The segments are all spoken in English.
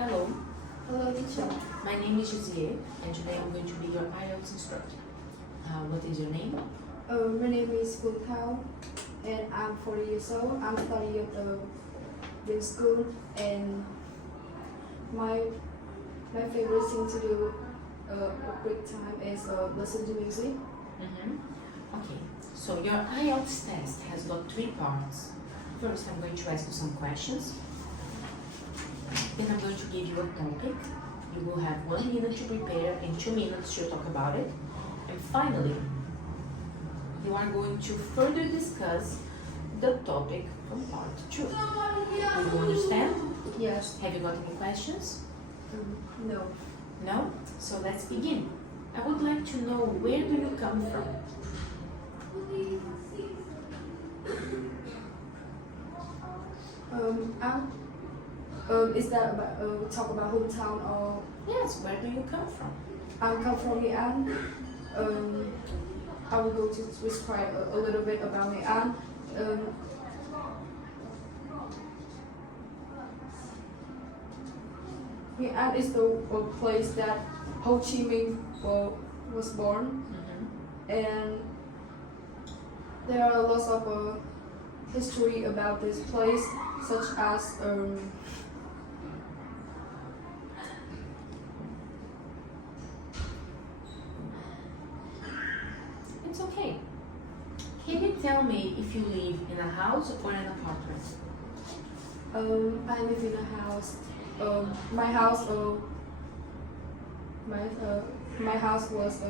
Hello, Hello, teacher. my name is GIY and today I'm going to be your IELTS instructor. What is your name? My name is Thảo, and I'm 40 years old. I'm studying in school, and my favorite thing to do at break time is listen to music. Okay, so your IELTS test has got three parts. First, I'm going to ask you some questions. Then I'm going to give you a topic. You will have 1 minute to prepare and 2 minutes to talk about it. And finally, you are going to further discuss the topic from part 2. Do you understand? Yes. Have you got any questions? No. No? So let's begin. I would like to know, where do you come from? Is that about talk about hometown or? Yes, where do you come from? I come from Nghệ. I will go to describe a little bit about Nghệ. Nghệ is the place that Ho Chi Minh was born, and there are lots of history about this place, such as It's okay. Can you tell me if you live in a house or an apartment? I live in a house. My house, my house was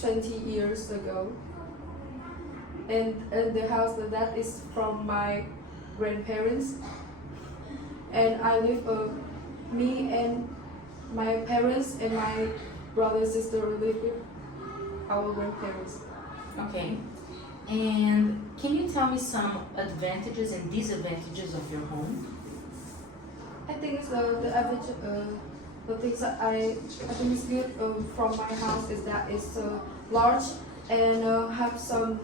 20 years ago, and the house that is from my grandparents. And I live, me and my parents and my brother and sister live with our grandparents. Okay. And can you tell me some advantages and disadvantages of your home? I think the things that I think is good from my house is that it's large and have some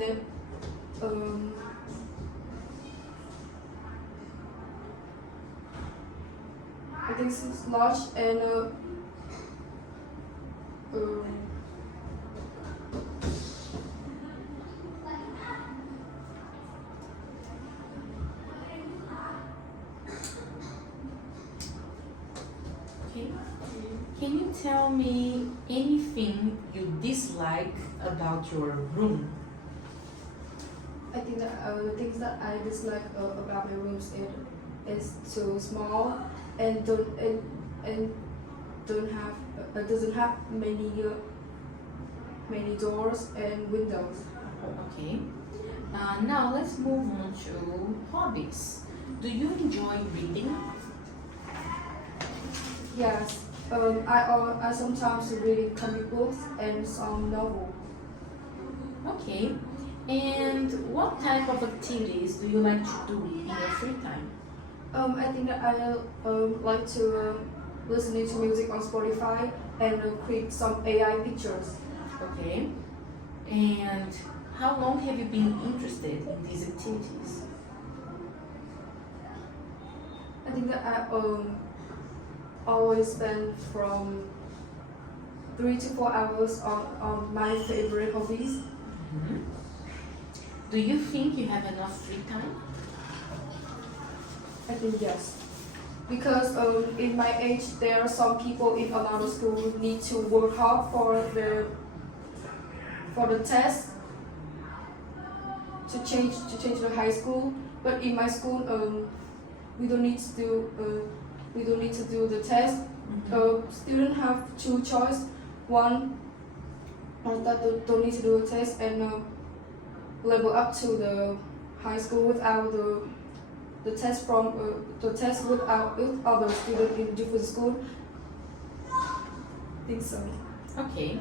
I think it's large and Okay. Can you tell me anything you dislike about your room? I think that the things that I dislike about my rooms is too small and don't have doesn't have many doors and windows. Okay. Now let's move on to hobbies. Do you enjoy reading? Yes. I sometimes read comic books and some novel. Okay. And what type of activities do you like to do in your free time? I think that I like to listening to music on Spotify and create some AI pictures. Okay. And how long have you been interested in these activities? I think that I always spend from 3 to 4 hours on my favorite hobbies. Do you think you have enough free time? I think yes. Because in my age, there are some people in another school who need to work hard for the test to change the high school. But in my school, we don't need to do the test. Students have two choice. One, that don't need to do a test and level up to the high school without the test from the test with other students in different school. I think so. Okay.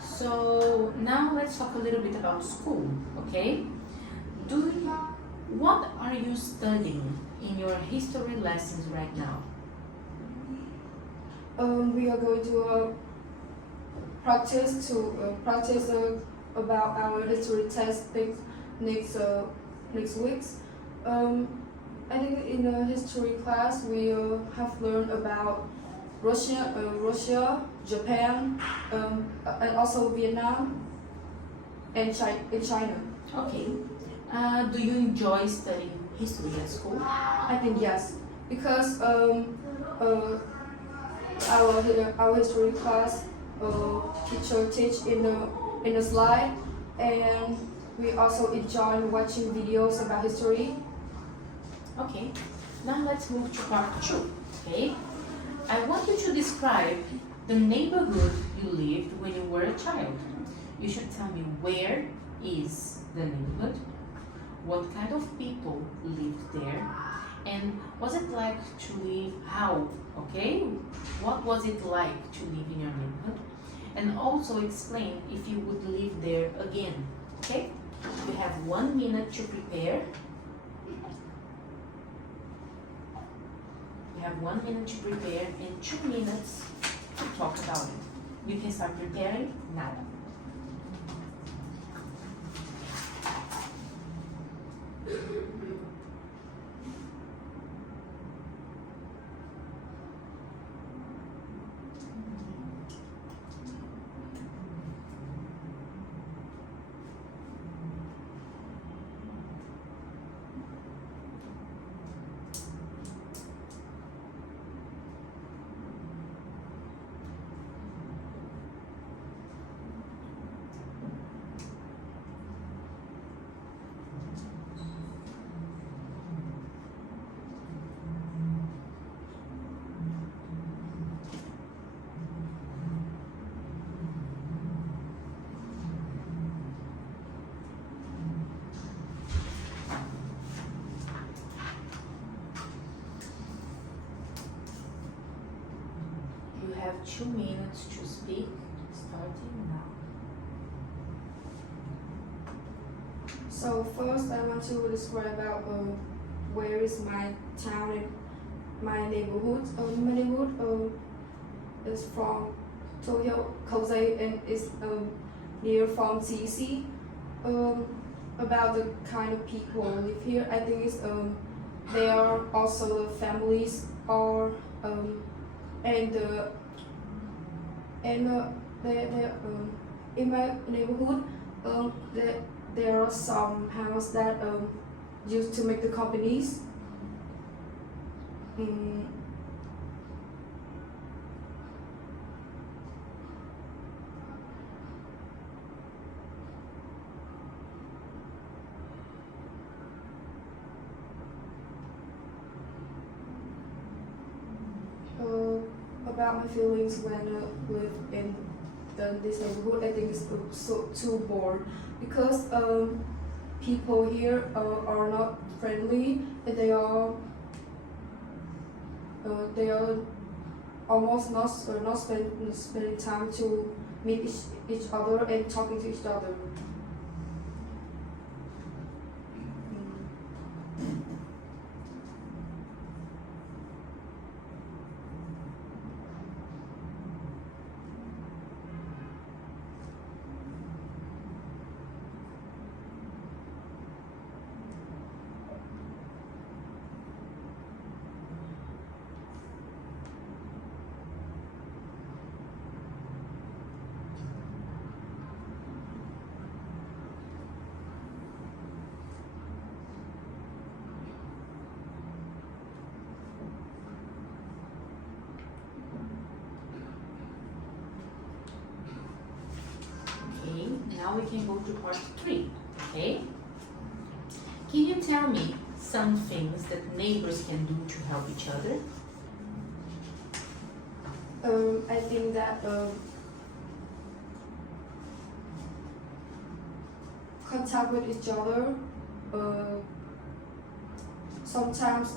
So now let's talk a little bit about school. Okay. What are you studying in your history lessons right now? We are going to practice about our history test next week. I think in the history class we have learned about Russia, Japan, and also Vietnam and China. Okay. Do you enjoy studying history at school? I think yes, because our history class teacher teach in the slide, and we also enjoy watching videos about history. Okay. Now let's move to part 2. Okay. I want you to describe the neighborhood you lived when you were a child. You should tell me where is the neighborhood, what kind of people lived there, and was it like to live how, okay? What was it like to live in your neighborhood? And also explain if you would live there again, okay? You have 1 minute to prepare. You have 1 minute to prepare and 2 minutes to talk about it. You can start preparing now. You have 2 minutes to speak, starting now. So first, I want to describe about where is my town and my neighborhood. My neighborhood is from Tokyo, Kosei, and is near from CEC. About the kind of people who live here, I think it's they are also the families or and they in my neighborhood there are some houses that used to make the companies. About my feelings when I live in this neighborhood, I think it's so too bored because people here are not friendly and they are almost not spending time to meet each other and talking to each other. Okay, now we can go to part 3, okay? Can you tell me some things that neighbors can do to help each other? I think that contact with each other, sometimes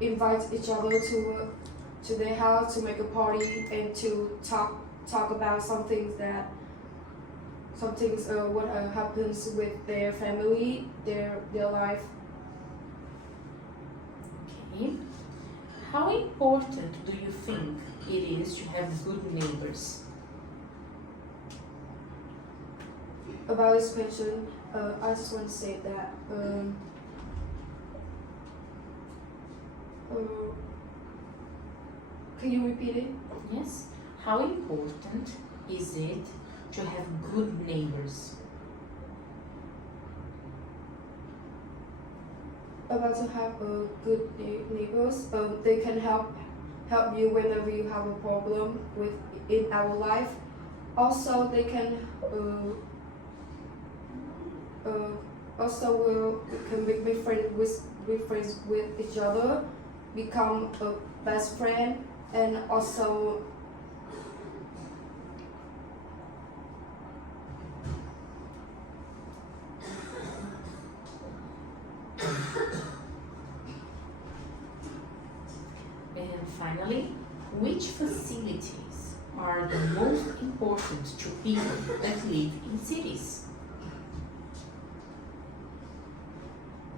invite each other to their house to make a party and to talk about some things what happens with their family, their life. Okay. How important do you think it is to have good neighbors? About this question, I just want to say that Can you repeat it? Yes. How important is it to have good neighbors? About to have good neighbors. They can help you whenever you have a problem with in our life. Also, they can we can be friends with each other, become a best friend, and also And finally, which facilities are the most important to people that live in cities?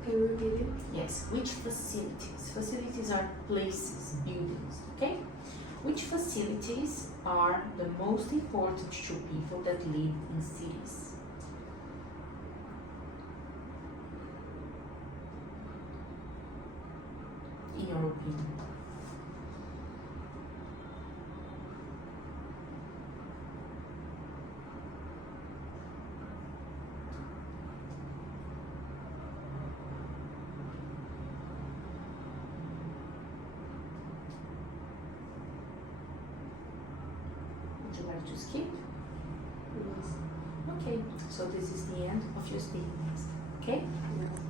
can you repeat it? Yes, which facilities? Facilities are places, buildings, okay? Which facilities are the most important to people that live in cities? In your opinion? Would you like to skip? Yes. Okay, so this is the end of your speaking test, okay? Yeah.